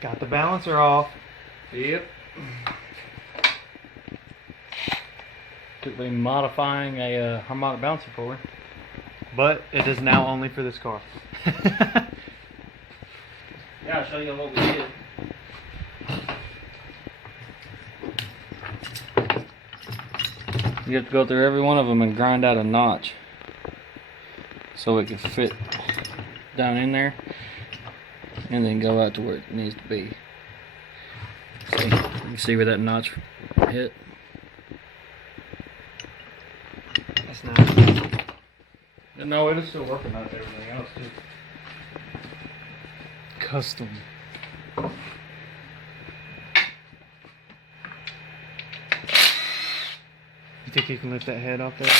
Got the balancer off. Yep. Took me modifying a harmonic balancer for it. But it is now only for this car. Yeah, I'll show you what we did. You have to go through every one of them and grind out a notch so it can fit down in there and then go out to where it needs to be. See, you can see where that notch hit. That's nice. No, it is still working on everything else too. Custom. You think you can lift that head off there?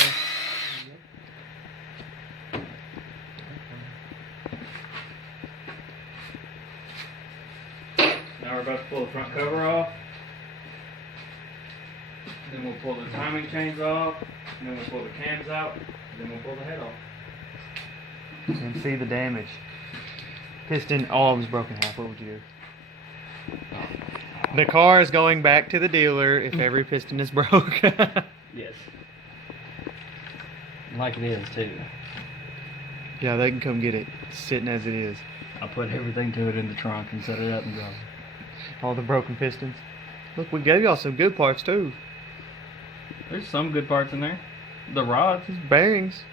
Now we're about to pull the front cover off. Then we'll pull the timing chains off. And then we'll pull the cams out. And then we'll pull the head off. And see the damage. Piston, all of them's broken half. What would you do? The car is going back to the dealer if every piston is broke. Yes. Like it is too. Yeah, they can come get it, sitting as it is. I'll put everything to it in the trunk and set it up and go. All the broken pistons. Look, we gave y'all some good parts too. There's some good parts in there. The rods. These bearings.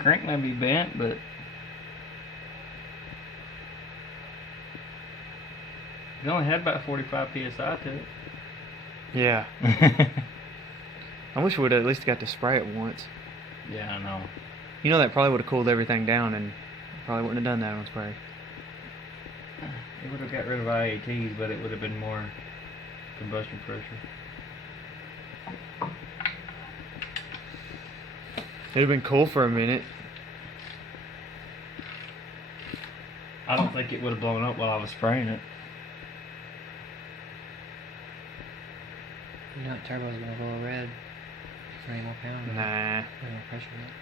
Crank may be bent, but it only had about 45 psi to it. Yeah. I wish we would have at least got to spray it once. Yeah, I know. You know, that probably would have cooled everything down and probably wouldn't have done that on spray. It would have got rid of IATs, but it would have been more combustion pressure. It'd have been cool for a minute. I don't think it would have blown up while I was spraying it. You know, the turbo's gonna glow red for any more power. Nah. Put any more pressure in it.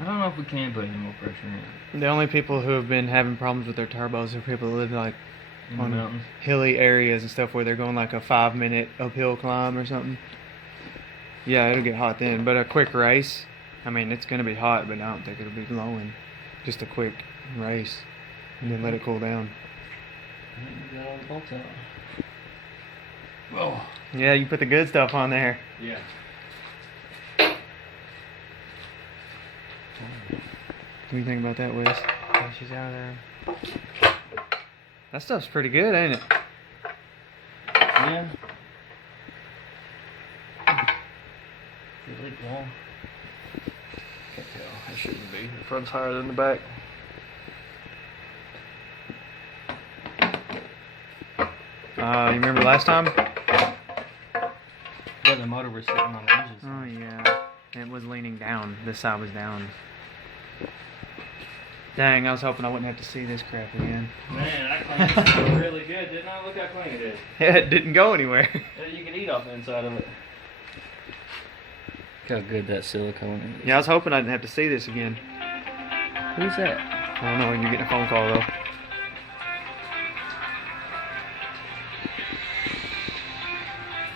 I don't know if we can put any more pressure in it. The only people who have been having problems with their turbos are people who live like In the on mountains. hilly areas and stuff where they're going like a 5-minute uphill climb or something. Yeah, it'll get hot then. But a quick race, I mean, it's gonna be hot, but I don't think it'll be glowing. Just a quick race, and then let it cool down. We got all the bolts out. Whoa. Yeah, you put the good stuff on there. Yeah. What do you think about that, Wes? Yeah, she's out of there. That stuff's pretty good, ain't it? Yeah. Really cool. Can't tell. It shouldn't be. The front's higher than the back. You remember last time? Yeah, the motor was sitting on the engine. Oh yeah, it was leaning down. This side was down. Dang, I was hoping I wouldn't have to see this crap again. Man, I cleaned it really good, didn't I? Look how clean it is. Yeah, it didn't go anywhere. You can eat off the inside of it. Look how good that silicone is. Yeah, I was hoping I didn't have to see this again. Who's that? I don't know, you're getting a phone call though.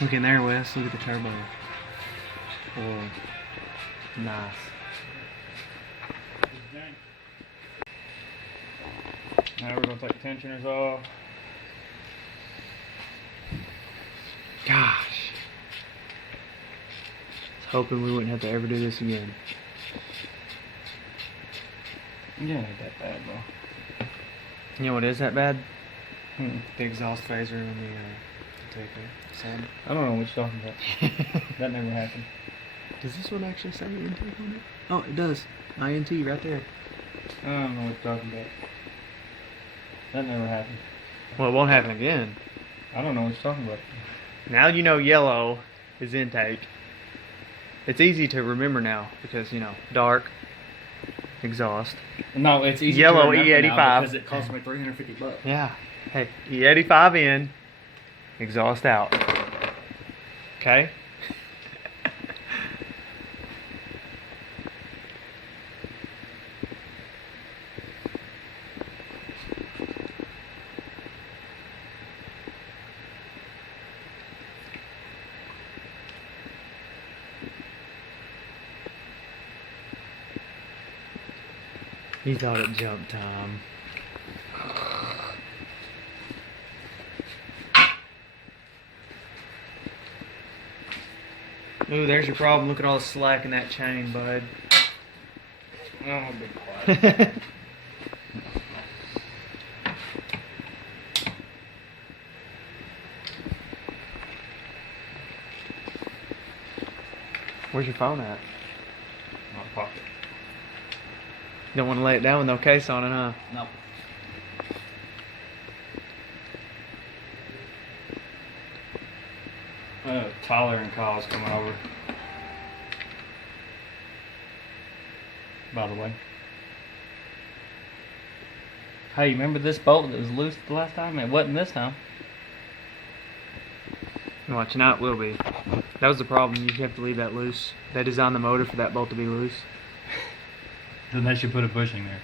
Look in there, Wes. Look at the turbo. Oh, nice. Now we're going to take the tensioners off. Gosh. I was hoping we wouldn't have to ever do this again. Yeah, ain't that bad, bro. You know what is that bad? Hmm. The exhaust phaser and the take a sound. I don't know what you're talking about. That never happened. Does this one actually say intake on it? Oh, it does. INT right there. I don't know what you're talking about. That never happened. Well, it won't happen again. I don't know what you're talking about. Now you know yellow is intake. It's easy to remember now because, you know, dark, exhaust. No, it's easy Yellow to remember now E85. because it cost me $350. Yeah. Hey, E85 in, exhaust out. Okay? He thought it jump time. Ooh, there's your problem. Look at all the slack in that chain, bud. Oh, I'll be quiet. Where's your phone at? My pocket. You don't want to lay it down with no case on it, huh? Nope. Tyler and Kyle's coming over. By the way. Hey, you remember this bolt that was loose the last time? It wasn't this time. Watching out, will be. That was the problem. You have to leave that loose. They designed the motor for that bolt to be loose. Then they should put a bushing there.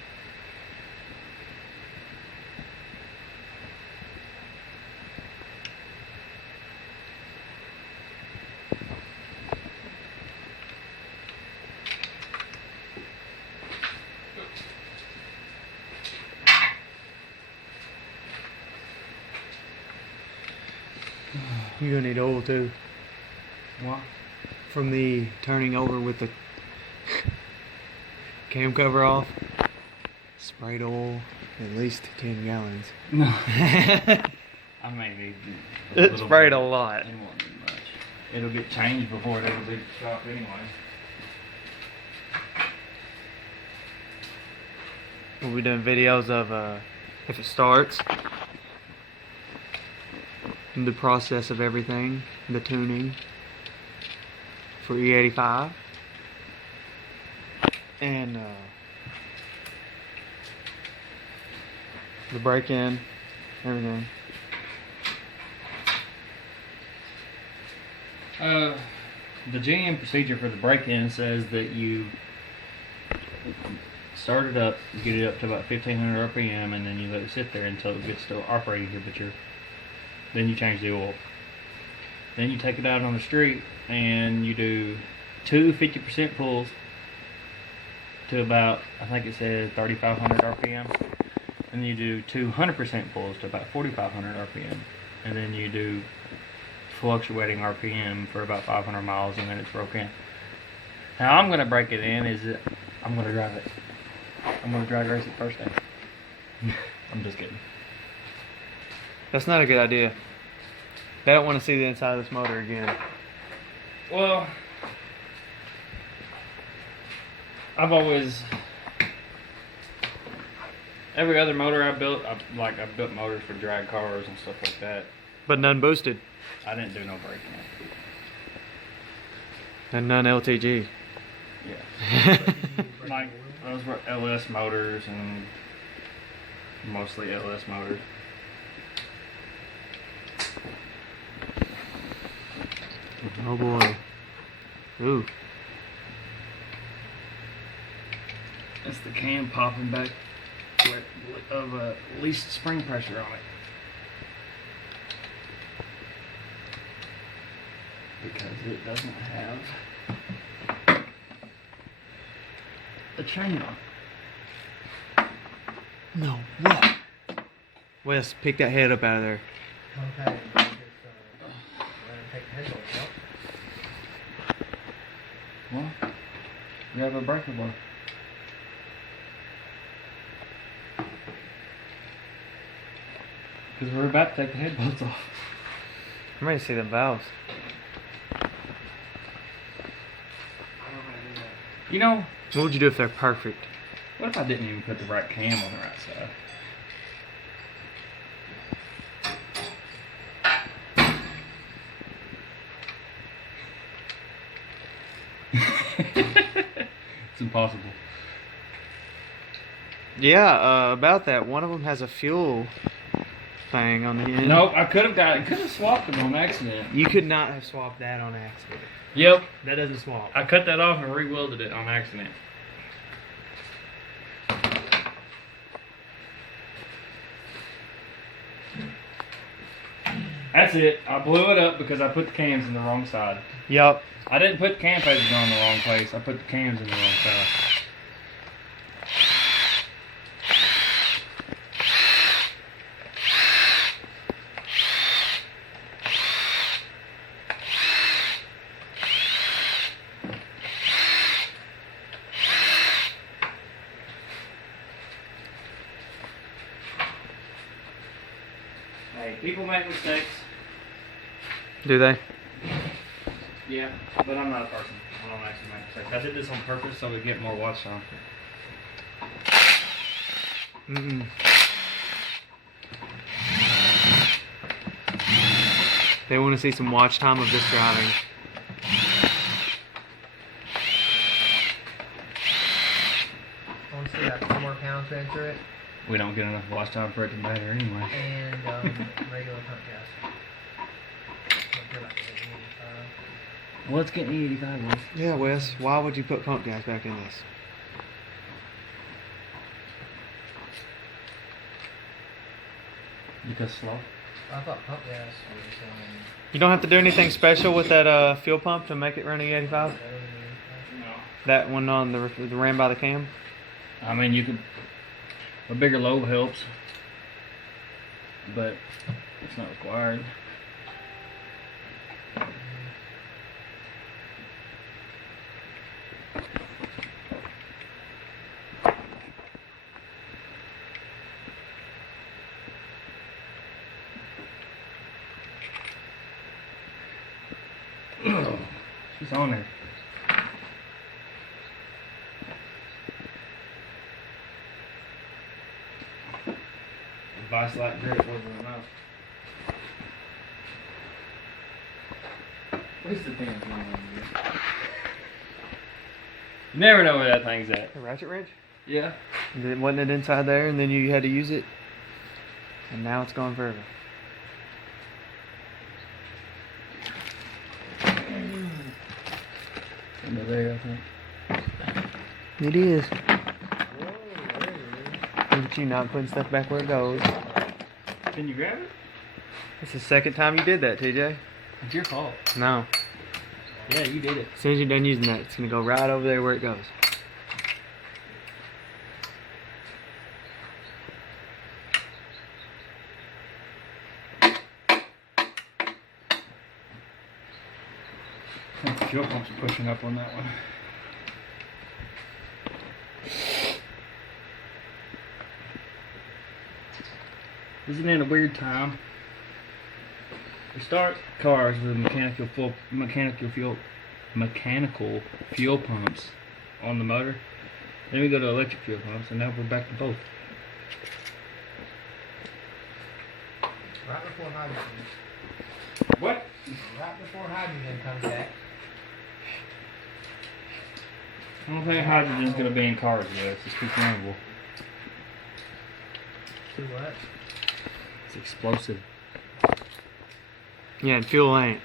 You're gonna need oil too. What? From the turning over with the cam cover off. Sprayed oil, at least 10 gallons. No. I mean, It sprayed a lot. It won't be much. It'll get changed before it ever leaves the shop anyway. We'll be doing videos of if it starts, the process of everything, the tuning for E85, and the break-in, everything. The GM procedure for the break-in says that you start it up, get it up to about 1500 RPM, and then you let it sit there until it gets to operating temperature. Then you change the oil. Then you take it out on the street and you do two 50% pulls to about, I think it says 3500 RPM. And then you do 200% pulls to about 4500 RPM. And then you do fluctuating RPM for about 500 miles, and then it's broken. Now I'm going to break it in is that I'm going to drive it. I'm going to drag race it first day. I'm just kidding. That's not a good idea. They don't want to see the inside of this motor again. Well, I've always, every other motor I built, I've built motors for drag cars and stuff like that. But none boosted. I didn't do no braking. And none LTG. Yeah. Like, those were LS motors and mostly LS motors. Oh boy. Ooh. That's the cam popping back of least spring pressure on it. Because it doesn't have a chain on it. No, what? Wes, pick that head up out of there. Okay. Just, let him take the head off. Well, you have a breaker bar. Because we're about to take the head bolts off. I'm ready to see them valves. You know, What would you do if they're perfect? what if I didn't even put the right cam on the right side? It's impossible. Yeah, about that. One of them has a fuel thing on the end. Nope, I could have swapped them on accident. You could not have swapped that on accident. Yep, That doesn't swap. I cut that off and re-welded it on accident. That's it. I blew it up because I put the cams in the wrong side. Yup. I didn't put the cam pages on the wrong place. I put the cams in the wrong side. People make mistakes. Do they? Yeah, but I'm not a person. I don't actually make mistakes. I did this on purpose so we get more watch time. Mm-mm. They want to see some watch time of this driving. I want to see that 4 more pounds ran through it. We don't get enough watch time for it to matter anyway. And regular pump gas. We're about to hit 85. What's getting 85 was? Yeah, Wes. Why would you put pump gas back in this? Because slow. I thought pump gas was You don't have to do anything special with that fuel pump to make it running 85? No. That one on the ran by the cam? I mean, you could. A bigger lobe helps, but it's not required. She's on there. Vice like grip wasn't enough. Where's the damn thing on here? You never know where that thing's at. The ratchet wrench? Yeah. Wasn't it inside there and then you had to use it? And now it's gone forever. Under there, I think. It is. Look at you not putting stuff back where it goes. Can you grab it? It's the second time you did that, TJ. It's your fault. No. Yeah, you did it. As soon as you're done using that, it's going to go right over there where it goes. I think the fuel pump's pushing up on that one. Isn't it a weird time? We start cars with mechanical fuel pumps on the motor. Then we go to electric fuel pumps, and now we're back to both. Right before hydrogen. What? Right before hydrogen comes back. I don't think hydrogen's gonna be in cars yet. It's too flammable. Too what? It's explosive. Yeah, and fuel ain't.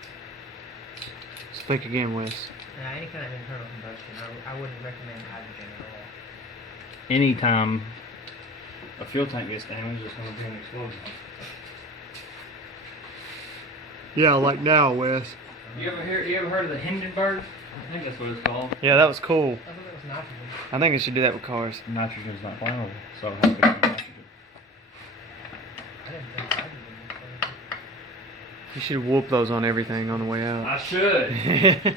Just think again, Wes. Now, any kind of internal combustion, I wouldn't recommend hydrogen at all. Anytime a fuel tank gets damaged, it's gonna be an explosion. Yeah, like now, Wes. You ever heard of the Hindenburg? I think that's what it's called. Yeah, that was cool. I thought that was nitrogen. I think it should do that with cars. Nitrogen's not flammable, so it has to be nitrogen. I didn't think hydrogen was flammable. You should whoop those on everything on the way out. I should. You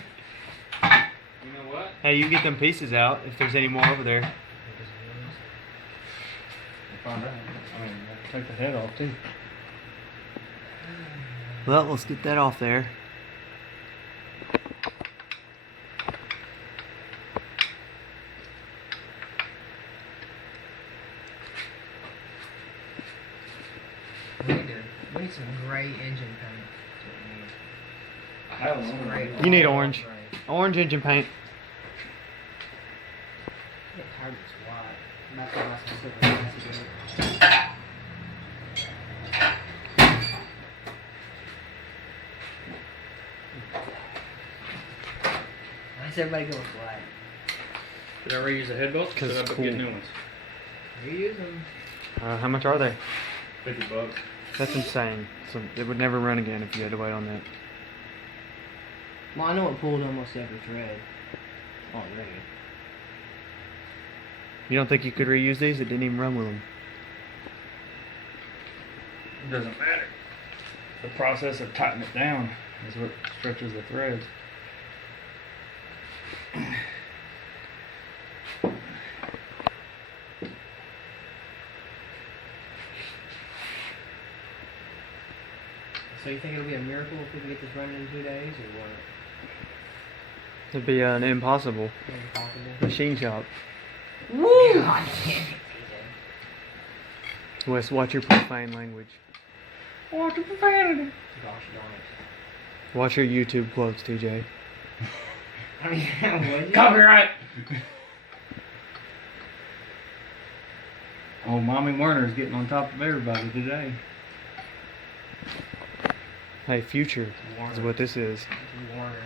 know what? Hey, you get them pieces out if there's any more over there. We'll find out. I mean, I have to take the head off too. Well, let's get that off there. We need some gray engine paint. That's what we need. I don't Some know. gray You need all orange. gray. Orange engine paint. I get tired of this white. I'm not gonna buy some silver ones again. Why does everybody go with black? Did I reuse the head bolts? 'Cause Should I it's get cool. new ones? Reuse them. How much are they? $50. That's insane. So it would never run again if you had to wait on that. Well, I know it pulled almost every thread already. You don't think you could reuse these? It didn't even run with them. It doesn't matter. The process of tightening it down is what stretches the threads. So you think it'll be a miracle if we can get this running in 2 days, or what? It'd be an impossible Impossible. machine shop. Woo! God damn it, Wes, watch your profane language. Watch your profanity. Gosh darn it. Watch your YouTube quotes, TJ. I mean, would you? Copyright. Oh, Mommy Werner's getting on top of everybody today. Hey, future is Warner. what this is. Warner. Warner.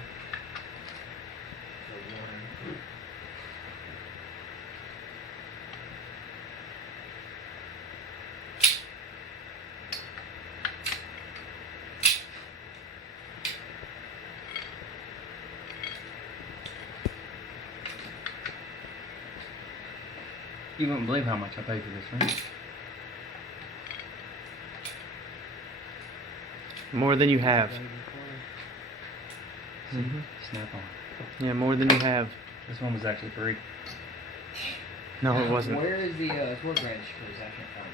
You wouldn't believe how much I paid for this ring. More than you have. Mm-hmm. Snap on. Yeah, more than you have. This one was actually free. No, it wasn't. Where is the torque wrench? Because I can't find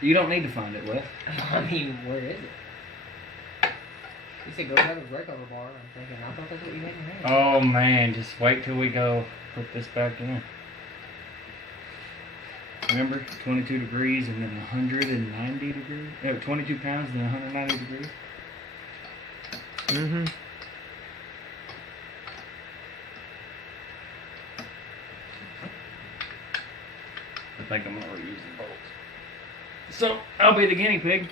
You don't need to find it, Wes. it. I mean, where is it? You said go grab a break over bar. I'm thinking, I thought that's what you had in your hand. Oh man, just wait till we go put this back in. Remember, 22 degrees and then 190 degrees? No, 22 pounds and then 190 degrees? Mm-hmm. I think I'm gonna reuse the bolts. So, I'll be the guinea pig.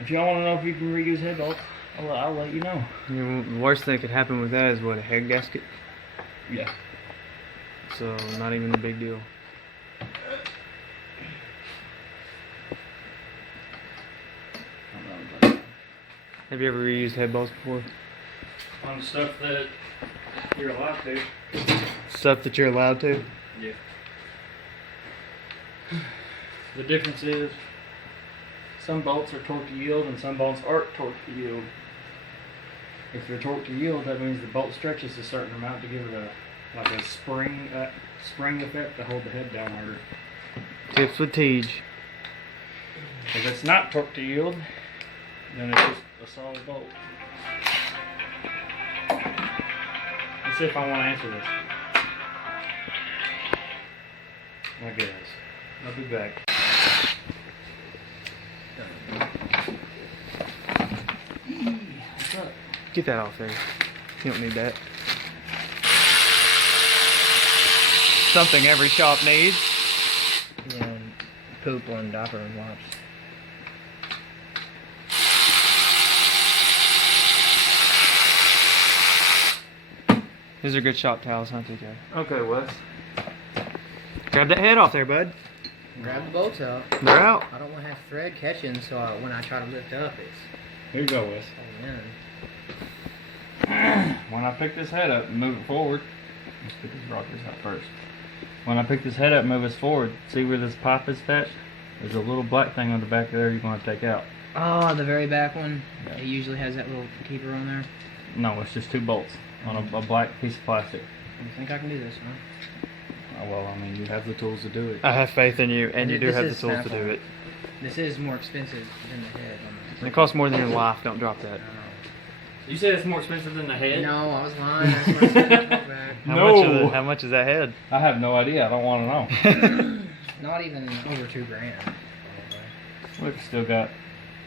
If y'all wanna know if you can reuse head bolts, I'll let you know. The worst thing that could happen with that is what, a head gasket? Yeah. So, not even a big deal. Have you ever reused head bolts before? On stuff that you're allowed to. Stuff that you're allowed to? Yeah. The difference is some bolts are torque to yield and some bolts aren't torque to yield. If they're torque to yield, that means the bolt stretches a certain amount to give it a spring effect to hold the head down harder. Tips with Tej. If it's not torque to yield, then it's just a solid bolt. Let's see if I want to answer this. I guess. I'll be back. What's up? Get that off there. You don't need that. Something every shop needs. Yeah, poop on diaper and wipes. These are good shop towels, huh, TJ? Okay, Wes. Grab that head off there, bud. Grab the bolts out. They're out. I don't want to have thread catching, so when I try to lift up, it's Here you go, Wes. holding in. When I pick this head up and move it forward, let's pick this rockers out first. When I pick this head up and move this forward, see where this pipe is attached? There's a little black thing on the back there you're going to take out. Oh, the very back one. Yeah. It usually has that little keeper on there. No, it's just two bolts on a black piece of plastic. You think I can do this, huh? Oh, well, I mean, you have the tools to do it. I have faith in you, and you do This have the is tools to do Snap-on. it. This is more expensive than the head. And it costs more than your life. Don't drop that. You said it's more expensive than the head? No, I was lying. That's what I said. I take back. How much is that head? I have no idea. I don't want to know. Not even over $2,000. probably. Look, it's still got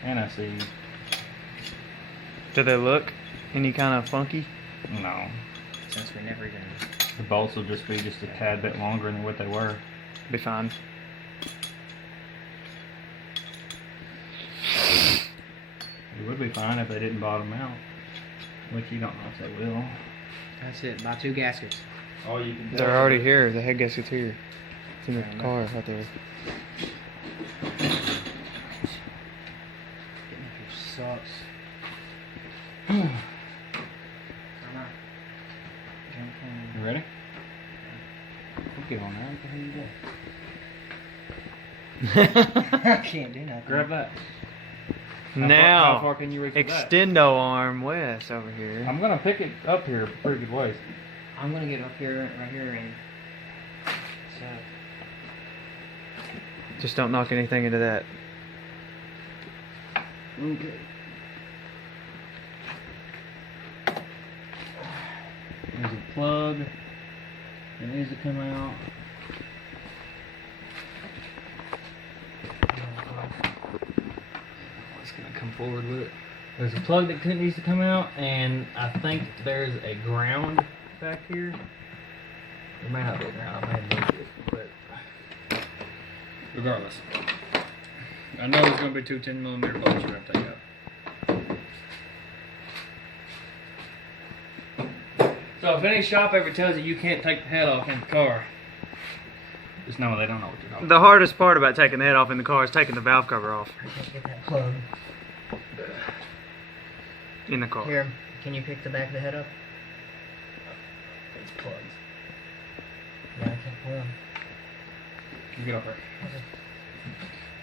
anti-seize. Do they look any kind of funky? No. Since we never even. The bolts will just be just a tad bit longer than what they were. Be fine. It would be fine if they didn't bottom out. Which you don't know if they will. That's it. Buy 2 gaskets. All you can do. They're already here. The head gasket's here. It's in the car right there. Getting up here sucks. You ready? We'll get on there. What the hell you doing? I can't do nothing. Grab that. How Now, far can you reach with that? extendo arm Wes over here. I'm gonna pick it up here a pretty good ways. I'm gonna get up here, right here, and so Just don't knock anything into that. Okay. plug that needs to come out. What's gonna come forward with it? There's a plug that needs to come out, and I think there's a ground back here. There may not be a ground. I may have moved it, but regardless, I know there's gonna be two 10mm bolts we're gonna take out. So if any shop ever tells you can't take the head off in the car, just know they don't know what you're talking about. The hardest part about taking the head off in the car is taking the valve cover off I can't get that plug. in the car. Here, can you pick the back of the head up? It's plugs. Yeah, I can't pull them. You get up there. Okay.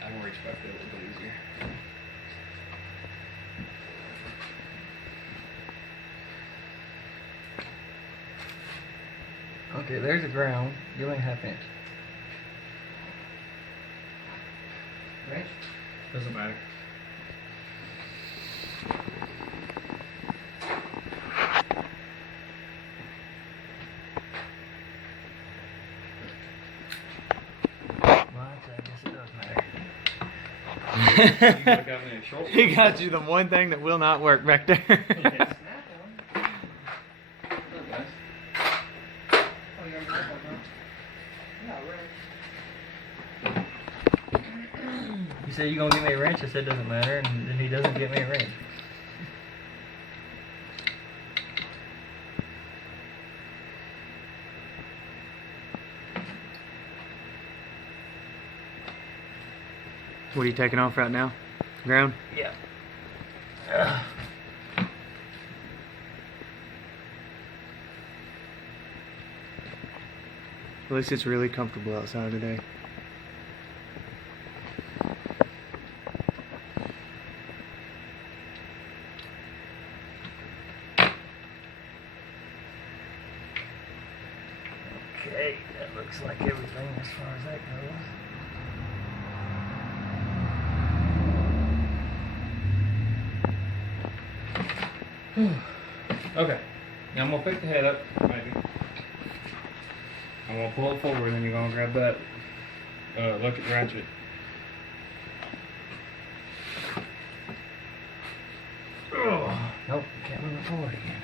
I can reach back there a little bit easier. Okay, there's the ground. Give me a 1/2 inch. Wrench? Doesn't matter. Well, I guess it does matter. He got you the one thing that will not work back there. Snap one. Oh, you already got one, huh? Yeah, wrench. You said you're gonna give me a wrench. I said it doesn't matter, and then he doesn't give me a wrench. What are you taking off right now? Ground? Yeah. At least it's really comfortable outside today. Okay, that looks like everything as far as that goes. Okay. Now I'm gonna pick the head up, maybe. I'm gonna pull it forward, and then you're gonna grab that electric ratchet. Oh, Nope, can't move it forward again.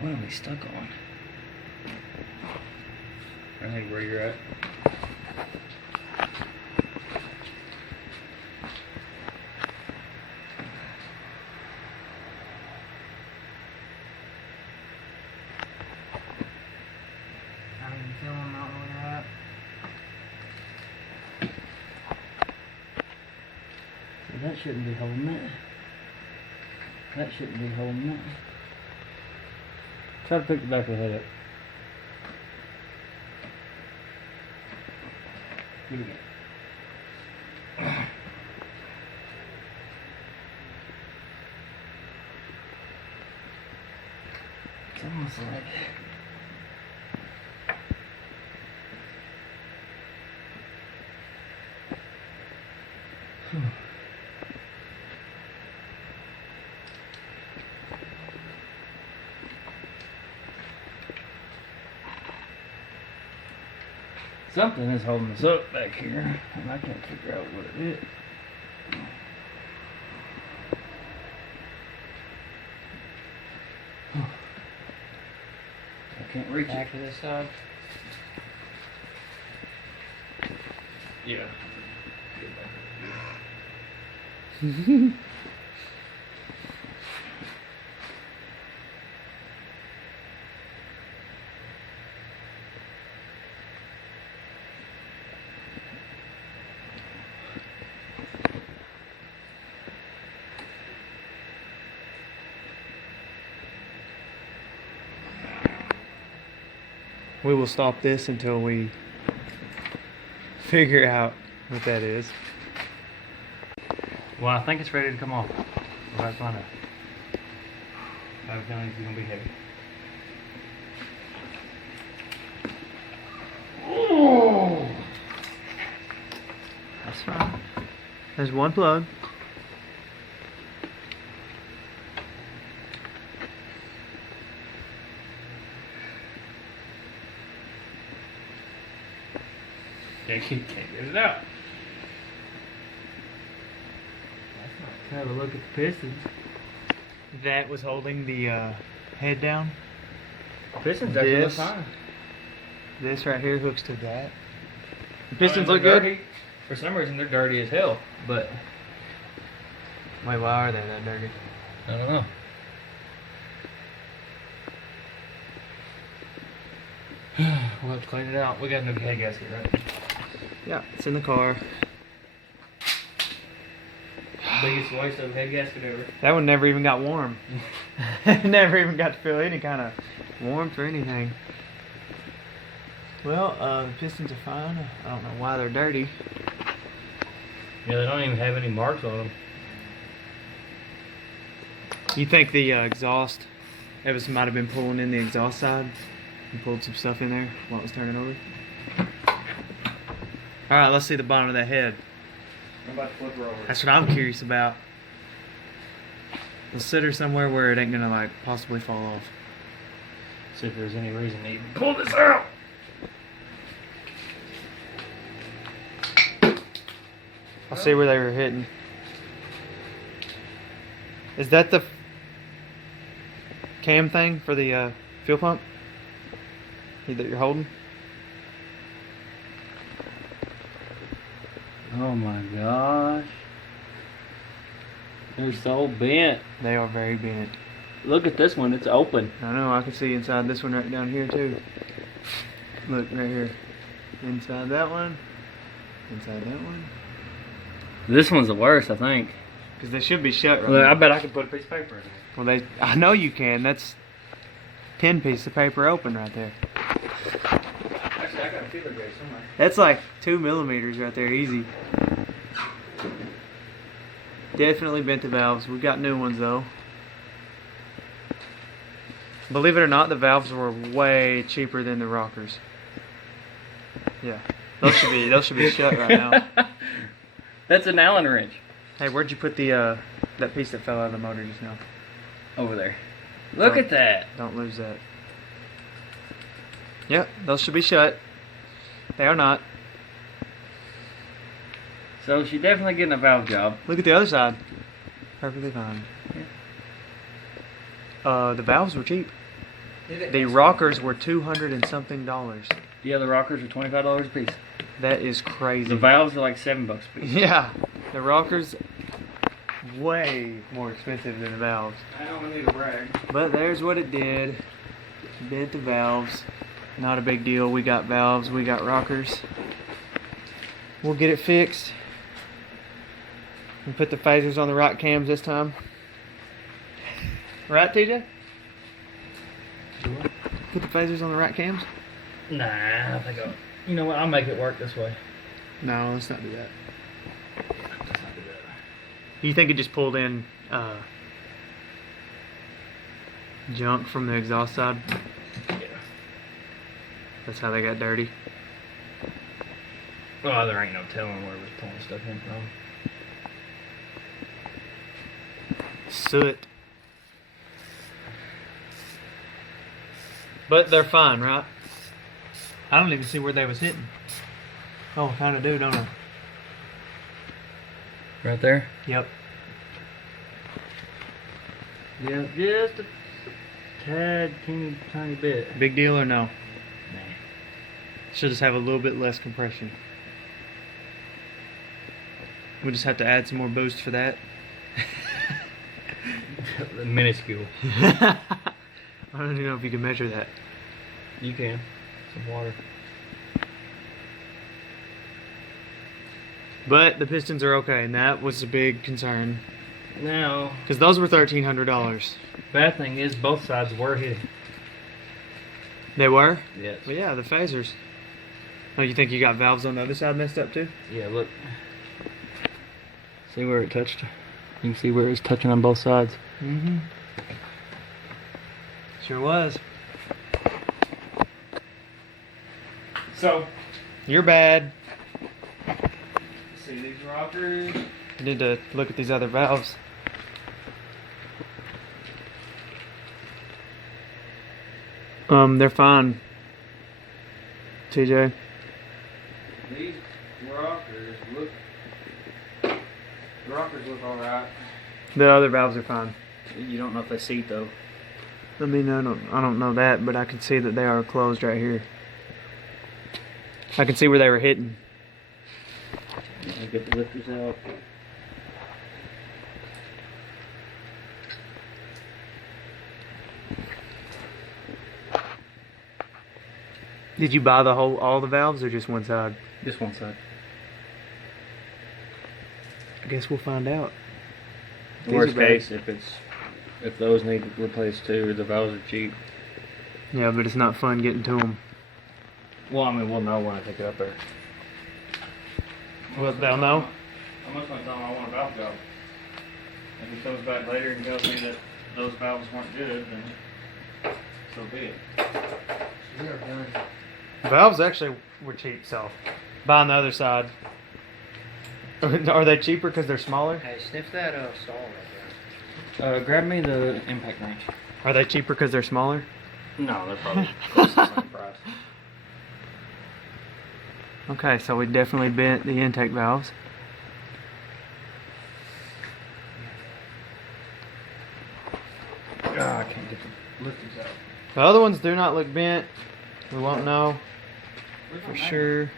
What are we stuck on? I think where you're at. How are you feeling about where you're at? That shouldn't be holding it. That shouldn't be holding it. Try to pick the back of the head up. Do it again. It's almost like... Something is holding us up back here, and I can't figure out what it is. I can't reach Back it. to this side. Yeah. We will stop this until we figure out what that is. Well, I think it's ready to come off. We'll have to find out. I have a feeling it's going to be heavy. Oh! That's fine. There's one plug. Can't get it out. Have a look at the pistons. That was holding the head down. Pistons actually look This. fine. This right here hooks to that. The I pistons mean, look they're good. dirty. For some reason, they're dirty as hell, but Wait, why are they that dirty? I don't know. We'll have to clean it out. We got a new head gasket, right? Yeah, it's in the car. Biggest waste of head gasket ever. That one never even got warm. Never even got to feel any kind of warmth or anything. Well, the pistons are fine. I don't know why they're dirty. Yeah, they don't even have any marks on them. You think the exhaust, Evis might have been pulling in the exhaust side and pulled some stuff in there while it was turning over? Alright, let's see the bottom of that head. I'm about to flip her over. That's what I'm curious about. Let's sit her somewhere where it ain't gonna like possibly fall off. See if there's any reason to even pull this out. I'll see where they were hitting. Is that the cam thing for the fuel pump that you're holding? Oh my gosh. They're so bent. They are very bent. Look at this one, it's open. I know, I can see inside this one right down here too. Look, right here. Inside that one. Inside that one. This one's the worst, I think. Because they should be shut right Well, now. I bet I could put a piece of paper in there. Well, I know you can. That's 10 piece of paper open right there. Actually, I got a feeler gauge somewhere. That's like 2 millimeters right there, easy. Definitely bent the valves. We got new ones though. Believe it or not, the valves were way cheaper than the rockers. Yeah, those should be shut right now. That's an Allen wrench. Hey, where'd you put the that piece that fell out of the motor just now? Over there. Look Oh. at that. Don't lose that. Yep, those should be shut. They are not. So she definitely getting a valve job. Look at the other side. Perfectly fine. The valves were cheap. The rockers were $200 and something. Yeah, the rockers are $25 a piece. That is crazy. The valves are like $7 a piece. Yeah, the rockers way more expensive than the valves. I don't need to brag. But there's what it did. Bent the valves. Not a big deal. We got valves. We got rockers. We'll get it fixed. And put the phasers on the right cams this time. Right, TJ? Put the phasers on the right cams? Nah, I think I'll... You know what? I'll make it work this way. No, let's not do that. You think it just pulled in junk from the exhaust side? Yeah. That's how they got dirty. Oh, there ain't no telling where we're pulling stuff in from. Soot. But they're fine, right? I don't even see where they was hitting. Oh, kind of do, don't I? Right there? Yep. Yeah, just a tad, teeny, tiny bit. Big deal or no? Nah. Should just have a little bit less compression. We just have to add some more boost for that. Minuscule. I don't even know if you can measure that. You can. Some water. But the pistons are okay, and that was a big concern. Now, Because those were $1,300. bad thing is both sides were hitting. They were? Yes. Well, yeah, the phasers. Oh, you think you got valves on the other side messed up too? Yeah, look. See where it touched? You can see where it's touching on both sides. Mm-hmm. Sure was. So, You're bad. see these rockers? You need to look at these other valves. They're fine. TJ. These rockers look alright. The other valves are fine. You don't know if they seat though. I mean, I don't know that, but I can see that they are closed right here. I can see where they were hitting. I'll get the lifters out. Did you buy all the valves or just one side? Just one side. I guess we'll find out. Worst case, if those need replaced too, the valves are cheap. Yeah, but it's not fun getting to them. Well, I mean, we'll know when I take it up there. Well, they'll know. How much time I want a valve job? If he comes back later and tells me that those valves weren't good, then so be it. We are done. Valves actually were cheap, so buying the other side. Are they cheaper because they're smaller? Hey, sniff that stall right there. Grab me the impact wrench. Are they cheaper because they're smaller? No, they're probably close to the same price. Okay, so we definitely bent the intake valves. I can't get the lifters out. The other ones do not look bent. We won't know for sure.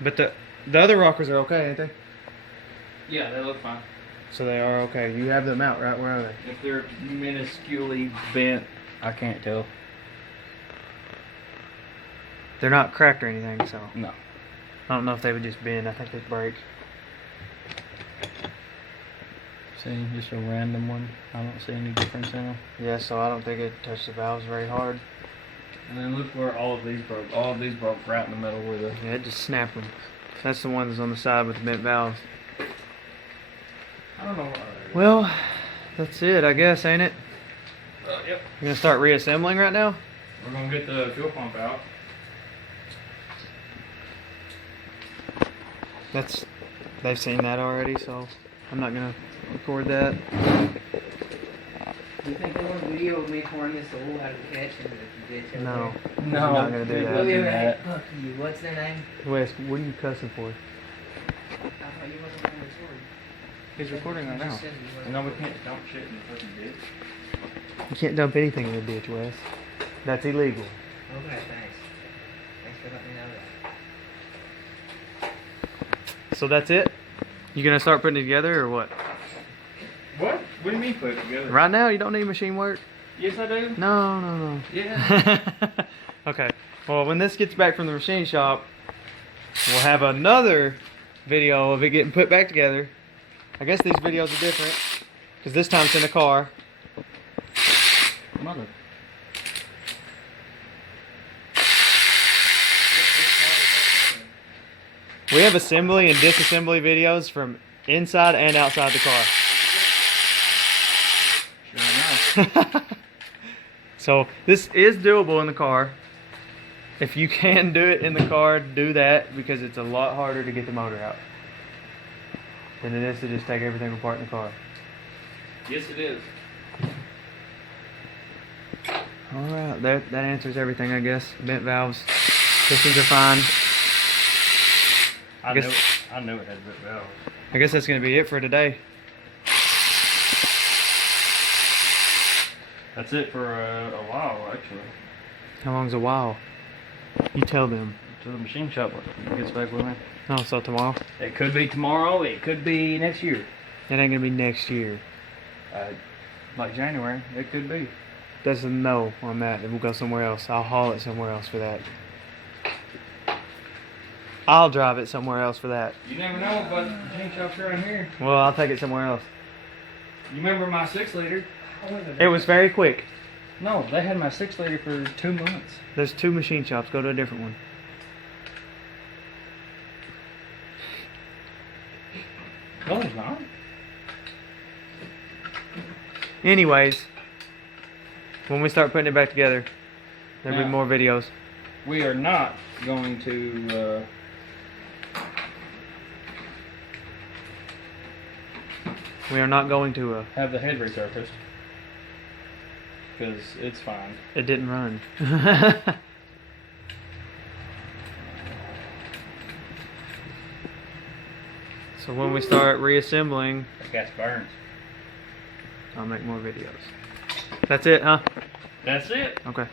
But the other rockers are okay, ain't they? Yeah, they look fine. So they are okay. You have them out, right? Where are they? If they're minusculely bent, I can't tell. They're not cracked or anything, so No. I don't know if they would just bend. I think they'd break. See, just a random one. I don't see any difference in them. Yeah, so I don't think it touched the valves very hard. And then look where all of these broke. All of these broke right in the middle where the... Yeah, it just snapped them. That's the ones on the side with the bent valves. I don't know. Well, that's it, I guess, ain't it? Yep. You're gonna start reassembling right now? We're gonna get the fuel pump out. They've seen that already, so I'm not gonna record that. Do you think they want a video of me pouring this oil out of the catch into the ditch over No. there? No, I'm not gonna do that. Wait, wait, that. wait. Fuck you. What's their name? Wes, what are you cussing for? I thought you wasn't going to record. He's recording right You now. just said you wasn't No, we recording. can't dump shit in the fucking ditch. You can't dump anything in the ditch, Wes. That's illegal. Okay, thanks. Thanks for letting me know that. So that's it? You gonna start putting it together or what? What? What do you mean put it together? Right now, you don't need machine work? Yes, I do. No. Yeah. Okay. Well, when this gets back from the machine shop, we'll have another video of it getting put back together. I guess these videos are different because this time it's in a car. Mother. We have assembly and disassembly videos from inside and outside the car. Sure enough. So this is doable in the car. If you can do it in the car, do that because it's a lot harder to get the motor out than it is to just take everything apart in the car. Yes, it is. Alright, that answers everything, I guess. Bent valves. Pistons are fine. I guess- knew it had bit valves. I guess that's going to be it for today. That's it for a while, actually. How long's a while? You tell them. To the machine shop when it gets back with me. Oh, so tomorrow? It could be tomorrow. It could be next year. It ain't going to be next year. Like January. It could be. That's a no on that. It will go somewhere else. I'll haul it somewhere else for that. I'll drive it somewhere else for that. You never know about the machine shops around here. Well, I'll take it somewhere else. You remember my 6-liter? It was very quick. No, they had my 6-liter for 2 months. There's 2 machine shops. Go to a different one. No, there's not. Anyways, when we start putting it back together, there'll be Now- more videos. We are not going to. We are not going to. Have the head resurfaced. Because it's fine. It didn't run. So when we start reassembling, Gas burns. I'll make more videos. That's it, huh? That's it. Okay.